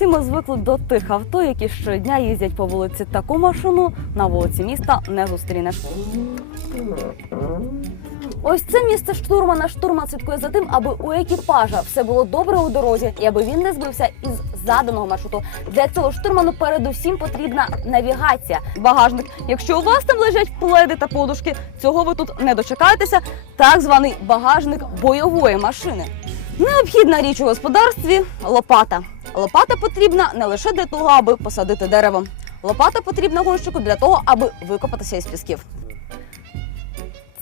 всі ми звикли до тих авто, які щодня їздять по вулиці. Таку машину на вулиці міста не зустрінеш. Ось це місце штурмана. Штурман слідкує за тим, аби у екіпажа все було добре у дорозі і аби він не збився із заданого маршруту. Для цього штурману передусім потрібна навігація. Багажник. Якщо у вас там лежать пледи та подушки, цього ви тут не дочекаєтеся. Так званий багажник бойової машини. Необхідна річ у господарстві лопата. Лопата потрібна не лише для того, аби посадити дерево. Лопата потрібна гонщику для того, аби викопатися із пісків.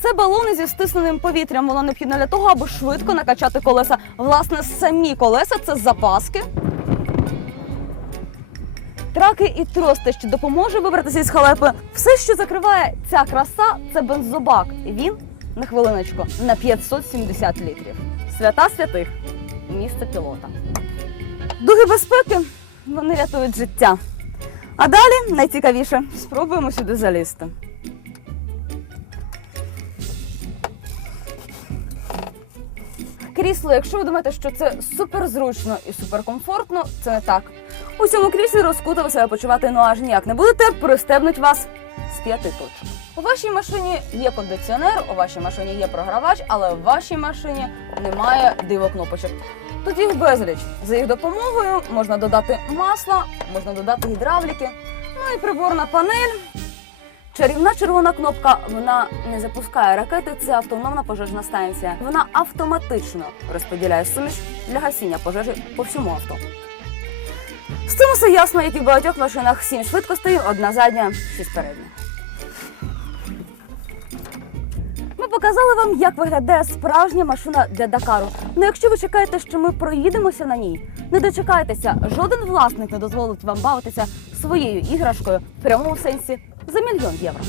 Це балони зі стисненим повітрям. Воно необхідно для того, аби швидко накачати колеса. Власне, самі колеса це запаски. Траки і трости, що допоможе вибратися із халепи. Все, що закриває ця краса, це бензобак. Він на хвилиночку на 570 літрів. Свята святих. Місце пілота. Дуги безпеки вони рятують життя. А далі найцікавіше спробуємо сюди залізти. Крісло, якщо ви думаєте, що це суперзручно і суперкомфортно, це не так. У цьому кріслі розкуто себе почувати ну аж ніяк не будете, пристебнуть вас з п'яти точок. У вашій машині є кондиціонер, у вашій машині є програвач, але в вашій машині немає дивокнопочок. Тут їх безліч. За їх допомогою можна додати масла, можна додати гідравліки, ну і приборна панель. Чарівна червона кнопка вона не запускає ракети. Це автономна пожежна станція. Вона автоматично розподіляє суміш для гасіння пожежі по всьому авто. З цим усе ясно, як і в багатьох машинах сім швидкостей, одна задня, шість передня. Показали вам, як виглядає справжня машина для Дакару. Ну якщо ви чекаєте, що ми проїдемося на ній, не дочекайтеся. Жоден власник не дозволить вам бавитися своєю іграшкою в прямому сенсі за мільйон євро.